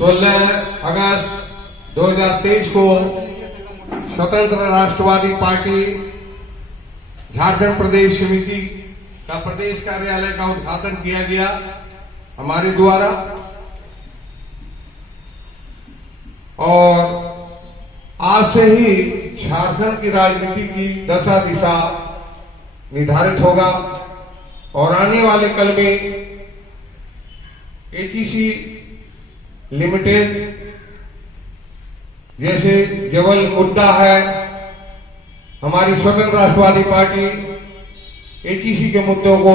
16 अगस्त 2023 को स्वतंत्र राष्ट्रवादी पार्टी झारखंड प्रदेश समिति का प्रदेश कार्यालय का उद्घाटन किया गया हमारे द्वारा। और आज से ही झारखंड की राजनीति की दशा दिशा निर्धारित होगा और आने वाले कल में एटीसी लिमिटेड जैसे जबल मुद्दा है, हमारी स्वतंत्र राष्ट्रवादी पार्टी एटीसी के मुद्दों को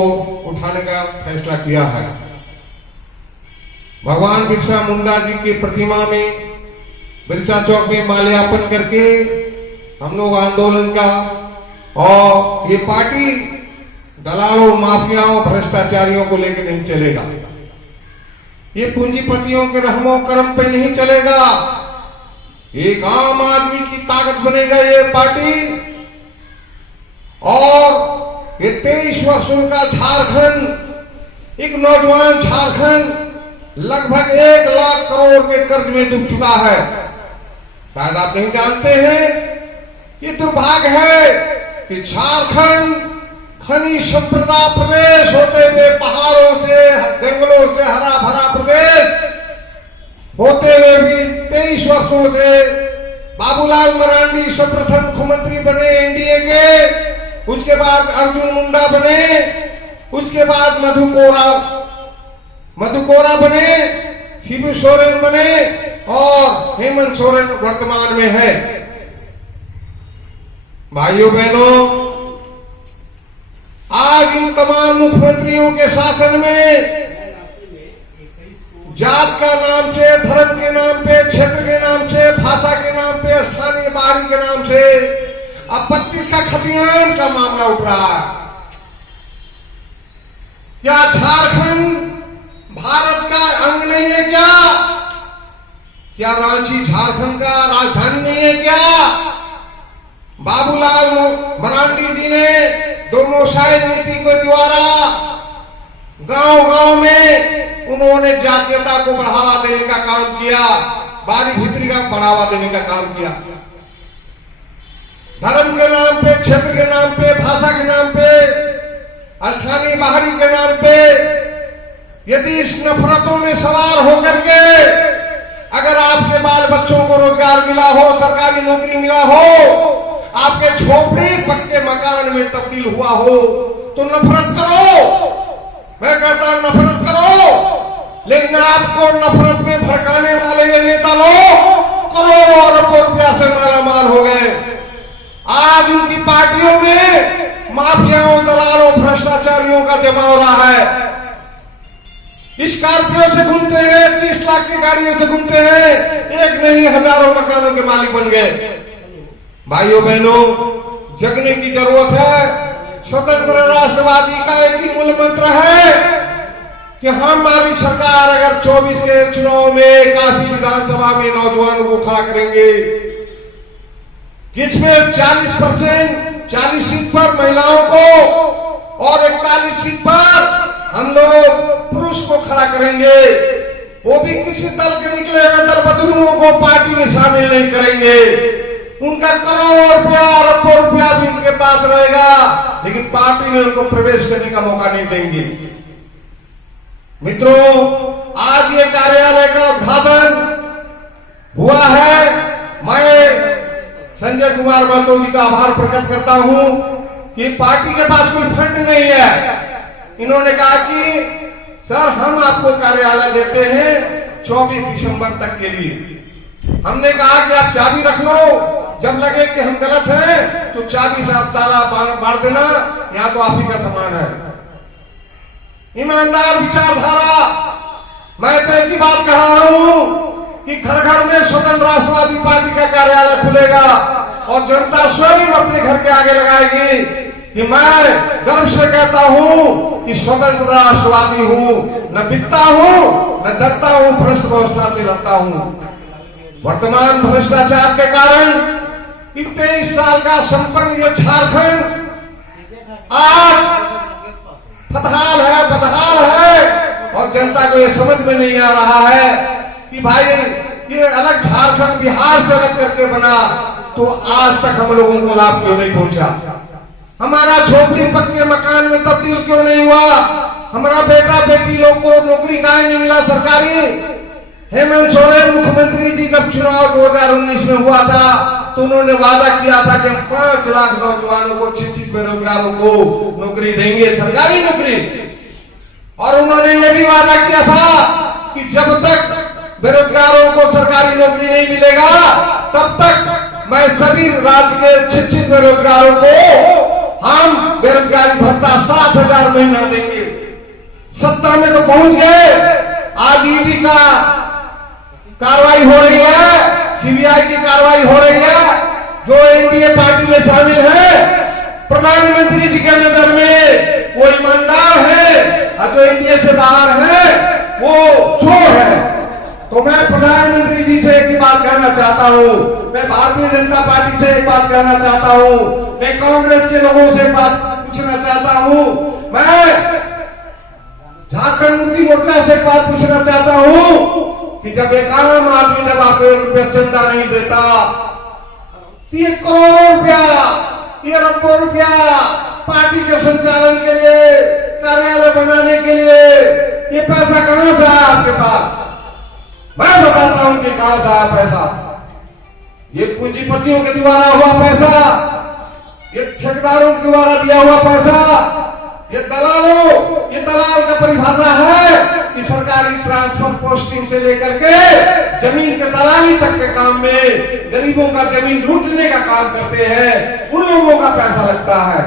उठाने का फैसला किया है। भगवान बिरसा मुंडा जी की प्रतिमा में बिरसा चौक में माल्यार्पण करके हम लोग आंदोलन का, और ये पार्टी दलालों, माफियाओं, भ्रष्टाचारियों को लेकर नहीं चलेगा। ये पूंजीपतियों के रहमो कर्म पे नहीं चलेगा। एक आम आदमी की ताकत बनेगा ये पार्टी। और ये 23 वर्षों का झारखंड, एक नौजवान झारखंड लगभग 1 लाख करोड़ के कर्ज में डूब चुका है। शायद आप नहीं जानते हैं, ये दुर्भाग्य है कि झारखंड खनिज संपदा प्रदेश होते हुए, पहाड़ों से, जंगलों से हरा भरा प्रदेश होते हुए भी 23 वर्षों से बाबूलाल मरांडी सर्वप्रथम मुख्यमंत्री बने एनडीए के, उसके बाद अर्जुन मुंडा बने, उसके बाद मधु कोरा बने, शिबू सोरेन बने और हेमंत सोरेन वर्तमान में है। भाइयों बहनों, आज इन तमाम मुख्यमंत्रियों के शासन में जात का नाम से, धर्म के नाम पे, क्षेत्र के नाम से, भाषा के नाम पे, स्थानीय बाहरी के नाम से आपत्ति का खतियान का मामला उठ रहा है। क्या झारखंड भारत का अंग नहीं है क्या? क्या रांची झारखंड का राजधानी नहीं है क्या? बाबूलाल मरांडी जी ने दोनों साइड नीति के द्वारा गांव-गांव में उन्होंने जातीयता को बढ़ावा देने का काम किया, बारी भीतरी का बढ़ावा देने का काम किया। धर्म के नाम पे, क्षेत्र के नाम पे, भाषा के नाम पे, स्थानीय बाहरी के नाम पे यदि इस नफरतों में सवार होकर के अगर आपके बाल बच्चों को रोजगार मिला हो, सरकारी नौकरी मिला हो, आपके झोपड़ी पक्के मकान में तब्दील हुआ हो, तो नफरत करो। मैं कहता हूं नफरत करो, लेकिन आपको नफरत में भड़काने वाले ये नेता लोग करोड़ों अरबों रुपया से मालामाल हो गए। आज उनकी पार्टियों में माफियाओं, दलालों, भ्रष्टाचारियों का जमा हो रहा है। स्कॉर्पियो से घूमते हैं, 30 लाख की गाड़ियों से घूमते हैं, एक नहीं हजारों मकानों के मालिक बन गए। भाइयों बहनों, जगने की जरूरत है। स्वतंत्र राष्ट्रवादी का एक ही मूल मंत्र है कि हमारी सरकार अगर 24 के चुनाव में काशी विधानसभा में नौजवानों को खड़ा करेंगे, जिसमें 40 सीट पर महिलाओं को और 41 सीट पर हम लोग पुरुष को खड़ा करेंगे, वो भी किसी दल के निकले हुए दल बदलुओं को पार्टी में शामिल नहीं करेंगे। उनका करोड़ों रुपया, अरबों रुपया भी उनके पास रहेगा, लेकिन पार्टी में उनको प्रवेश करने का मौका नहीं देंगे। मित्रों, आज ये कार्यालय का उद्घाटन हुआ है। मैं संजय कुमार महतो जी का आभार प्रकट करता हूं कि पार्टी के पास कोई फंड नहीं है। इन्होंने कहा कि सर हम आपको कार्यालय देते हैं 24 दिसंबर तक के लिए। हमने कहा कि आप चाबी रख लो, जब लगे कि हम गलत हैं तो चाबी से आप ताला मार देना, यहाँ तो आप ही का सामान है। ईमानदार विचारधारा। मैं तो एक ही बात कह रहा हूं कि घर घर में स्वतंत्र राष्ट्रवादी पार्टी का कार्यालय खुलेगा और जनता स्वयं अपने घर के आगे लगाएगी कि मैं गर्व से कहता हूं कि स्वतंत्र राष्ट्रवादी हूं, न बिकता हूं, न डरता हूं, भ्रष्ट व्यवस्था से लड़ता हूं। वर्तमान भ्रष्टाचार के कारण 23 साल का संपन्न ये झारखंड आज बदहाल है और जनता को ये समझ में नहीं आ रहा है कि भाई ये अलग झारखंड बिहार से अलग करके बना, तो आज तक हम लोगों को लाभ क्यों नहीं पहुंचा? हमारा झोपड़ी पक्के मकान में तब्दील क्यों नहीं हुआ? हमारा बेटा बेटी लोग को नौकरी काहे नहीं मिला सरकारी? हेमंत सोरेन मुख्यमंत्री जी जब चुनाव 2019 में हुआ था तो उन्होंने वादा किया था कि हम 5 लाख नौजवानों को, 6 बेरोजगारों को नौकरी देंगे, सरकारी नौकरी। और उन्होंने ये भी वादा किया था कि जब तक बेरोजगारों को सरकारी नौकरी नहीं मिलेगा तब तक मैं सभी राज्य के 6 बेरोजगारों को हम बेरोजगारी भत्ता 7,000 महीना देंगे। सत्ता में तो पहुंच गए। आज ईडी का कार्रवाई हो रही है, सीबीआई की कार्रवाई हो रही है। जो एनडीए पार्टी में शामिल है, प्रधानमंत्री जी के नजर में वो ईमानदार है, और जो एनडीए से बाहर है वो चोर है। तो मैं प्रधानमंत्री जी से एक ही बात कहना चाहता हूं, मैं भारतीय जनता पार्टी से एक बात कहना चाहता हूं, मैं कांग्रेस के लोगों से बात पूछना चाहता हूं, मैं झारखंड मुक्ति मोर्चा से बात पूछना चाहता हूं कि जब एक आम आदमी जब आपको 1 रुपया चंदा नहीं देता, तो ये करोड़ों रुपया, ये अरबों रुपया पार्टी के संचालन के लिए, कार्यालय बनाने के लिए, ये पैसा कहां से आया आपके पास? मैं बताता हूं कि कहां से आया पैसा। ये पूंजीपतियों के द्वारा हुआ पैसा, ये ठेकेदारों के द्वारा दिया हुआ पैसा, ये दलालों, ये दलाल का परिभाषा है कि सरकारी ट्रांसफर पोस्टिंग से लेकर के जमीन के दलाली तक के काम में गरीबों का जमीन लूटने का काम करते हैं, उन लोगों का पैसा लगता है।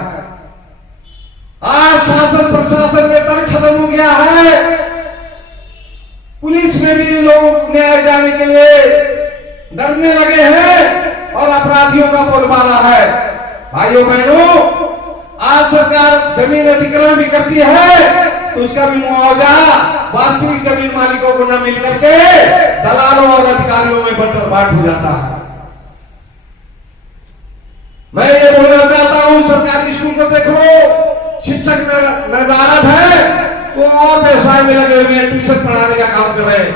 आज शासन प्रशासन में दर खत्म हो गया है। पुलिस में भी लोग न्याय जाने के लिए डरने लगे हैं और अपराधियों का बोलबाला है। भाइयों बहनों, आज सरकार जमीन अधिग्रहण भी करती है तो उसका भी मुआवजा वास्तविक जमीन मालिकों को न मिल करके दलालों और अधिकारियों में बंटर बांट हो जाता है। मैं ये बोलना चाहता हूं, सरकारी स्कूल को देखो, शिक्षक नदारद है वो और व्यवसाय में लगे हुए हैं, ट्यूशन पढ़ाने का काम कर रहे हैं।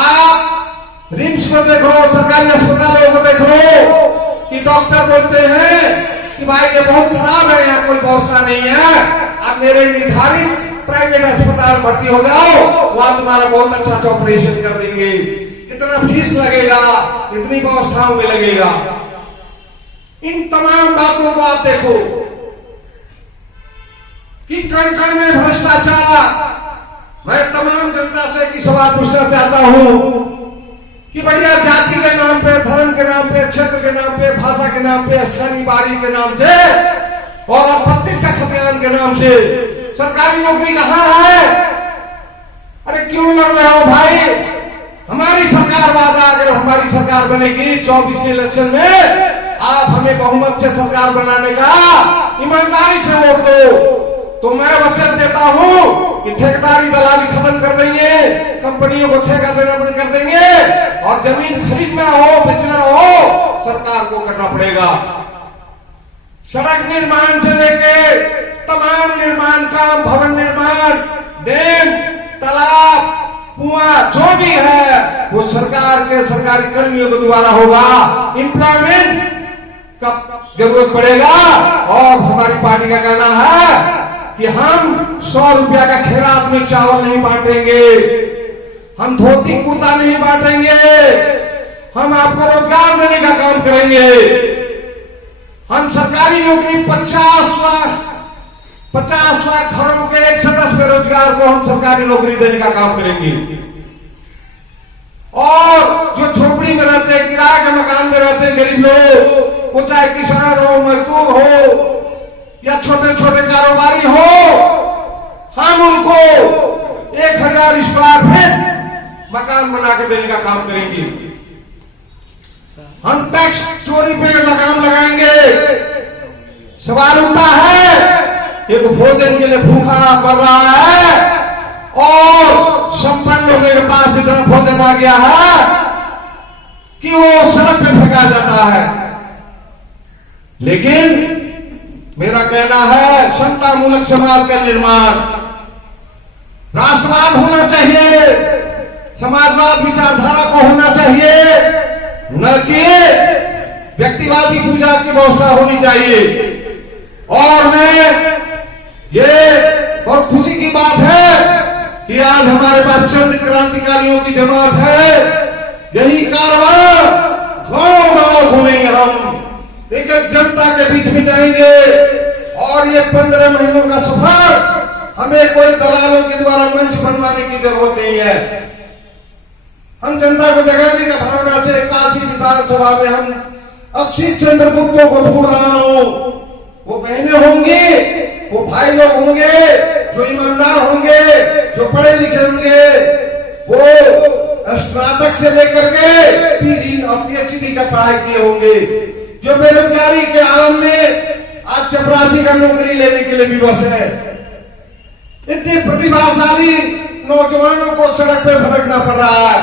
आप रिम्स को देखो, सरकारी अस्पतालों को देखो कि डॉक्टर बोलते हैं कि भाई ये बहुत खराब है, यहाँ कोई व्यवस्था नहीं है, आप मेरे निर्धारित प्राइवेट अस्पताल भर्ती हो जाओ, वहां तुम्हारा बहुत अच्छा ऑपरेशन कर देंगे, इतना फीस लगेगा, इतनी व्यवस्थाओं में लगेगा। इन तमाम बातों को आप देखो कि कण कण में भ्रष्टाचार। मैं तमाम जनता से एक सवाल पूछना चाहता हूं कि भैया जाति के नाम पे, धर्म के नाम पे, क्षेत्र के नाम पे, भाषा के नाम पे, स्थानीय बारी के नाम से और प्रतिष्ठा खतियान के नाम से सरकारी नौकरी कहां है? अरे क्यों लड़ रहे हो भाई? हमारी सरकार वादा, अगर हमारी सरकार बनेगी 24 के इलेक्शन में, आप हमें बहुमत से सरकार बनाने का ईमानदारी से वोट दो, तो मैं वचन देता हूं कि ठेकेदारी दलाली खत्म कर देंगे, कंपनियों को ठेका देना बंद कर देंगे और जमीन खरीदना हो, बेचना हो, सरकार को करना पड़ेगा। सड़क निर्माण से लेके तमाम निर्माण काम, भवन निर्माण, डैम, तालाब, कुआं, जो भी है वो सरकार के सरकारी कर्मियों के द्वारा होगा। एम्प्लॉयमेंट का जरूरत पड़ेगा। और हमारी पार्टी का कहना है कि हम 100 रुपया का खैरात में चावल नहीं बांटेंगे, हम धोती कुर्ता नहीं बांटेंगे, हम आपको रोजगार देने का काम करेंगे। हम सरकारी नौकरी 50 लाख घरों के 110 बेरोजगार को हम सरकारी नौकरी देने का काम करेंगे। और जो झोपड़ी में रहते हैं, किराए के मकान में रहते हैं गरीब लोग, वो चाहे किसान हो, मजदूर हो या छोटे छोटे कारोबारी हो, हम उनको 1000 स्क्वायर फीट मकान बना के देने का काम करेंगे। हम टैक्स चोरी पे लगाम लगाएंगे। सवाल उठता है, एक भोजन के लिए भूखा पड़ रहा है और संपन्न लोगों के पास इतना भोजन आ गया है कि वो सड़क पे फेंका जाता है। लेकिन मेरा कहना है, समता मूलक समाज का निर्माण, राष्ट्रवाद होना चाहिए, समाजवाद विचारधारा को होना चाहिए, न कि व्यक्तिवादी पूजा की व्यवस्था होनी चाहिए। और मैं ये बहुत खुशी की बात है कि आज हमारे पास चंद क्रांतिकारियों की जमात है। यही कारवां गांव गांव घूमेंगे हम, एक एक जनता के बीच में जाएंगे। और ये 15 महीनों का सफर हमें कोई दलालों के द्वारा मंच बनवाने की जरूरत नहीं है। हम जनता को जगाने का भावना से काशी विधानसभा में हम 80 चंद्रगुप्तों को ढूंढ रहा हूं। वो बहनें होंगी, वो भाई लोग होंगे जो ईमानदार होंगे, जो पढ़े लिखे होंगे, वो स्नातक से लेकर के पीजी और पीएचडी का पढ़ाई किए होंगे, जो बेरोजगारी के आलम में आज चपरासी का नौकरी लेने के लिए विवश है। इतने प्रतिभाशाली नौजवानों को सड़क पे भटकना पड़ रहा है।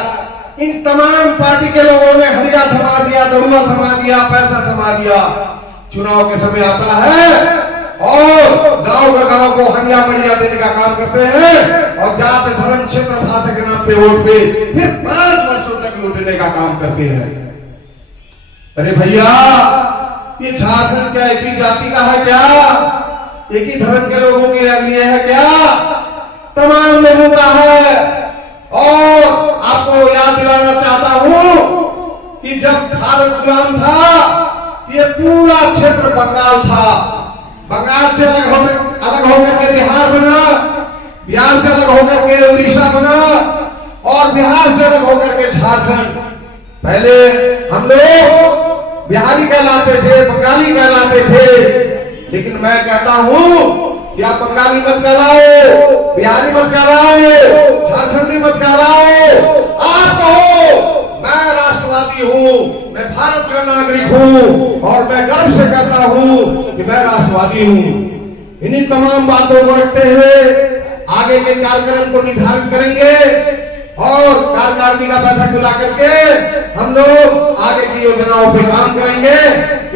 इन तमाम पार्टी के लोगों ने हदिया थमा दिया, दड़ुआ थमा दिया, पैसा थमा दिया। चुनाव के समय आता है और गांव का गांव को हदिया बढ़िया देने का काम करते हैं और जात धर्म क्षेत्र भाषा के नाम पे वोट पे फिर 5 वर्षों तक लूटने का काम करते हैं। अरे भैया, ये झारखंड क्या एक ही जाति का है क्या? एक ही धर्म के लोगों के लिए है क्या? तमाम लोगों का है। और आपको याद दिलाना चाहता हूं कि जब भारत गुलाम था, ये पूरा क्षेत्र बंगाल था। बंगाल से अलग होकर के बिहार बना, बिहार से अलग होकर के उड़ीसा बना और बिहार से अलग होकर के झारखंड। पहले हम लोग बिहारी कहलाते थे, बंगाली कहलाते थे, लेकिन मैं कहता हूं कि आप बंगाली मत कहलाओ, बिहारी मत कहलाओ, झारखंडी मत कहलाओ। आप कहो मैं राष्ट्रवादी हूं, मैं भारत का नागरिक हूं और मैं गर्व से कहता हूं कि मैं राष्ट्रवादी हूं। इन्हीं तमाम बातों को रखते हुए आगे के कार्यक्रम को निर्धारित करेंगे और कार्यकारिणी का बैठक बुला करके हम लोग आगे की योजनाओं पे काम करेंगे।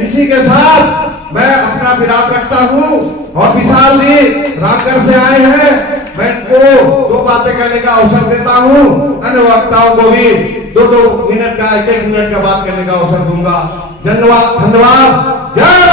इसी के साथ मैं अपना विराम रखता हूं और विशाल जी रामगढ़ से आए हैं, मैं इनको 2 बातें कहने का अवसर देता हूं। अन्य वक्ताओं को भी 2-2 मिनट का, 1-1 मिनट का बात करने का अवसर दूंगा। धन्यवाद। जय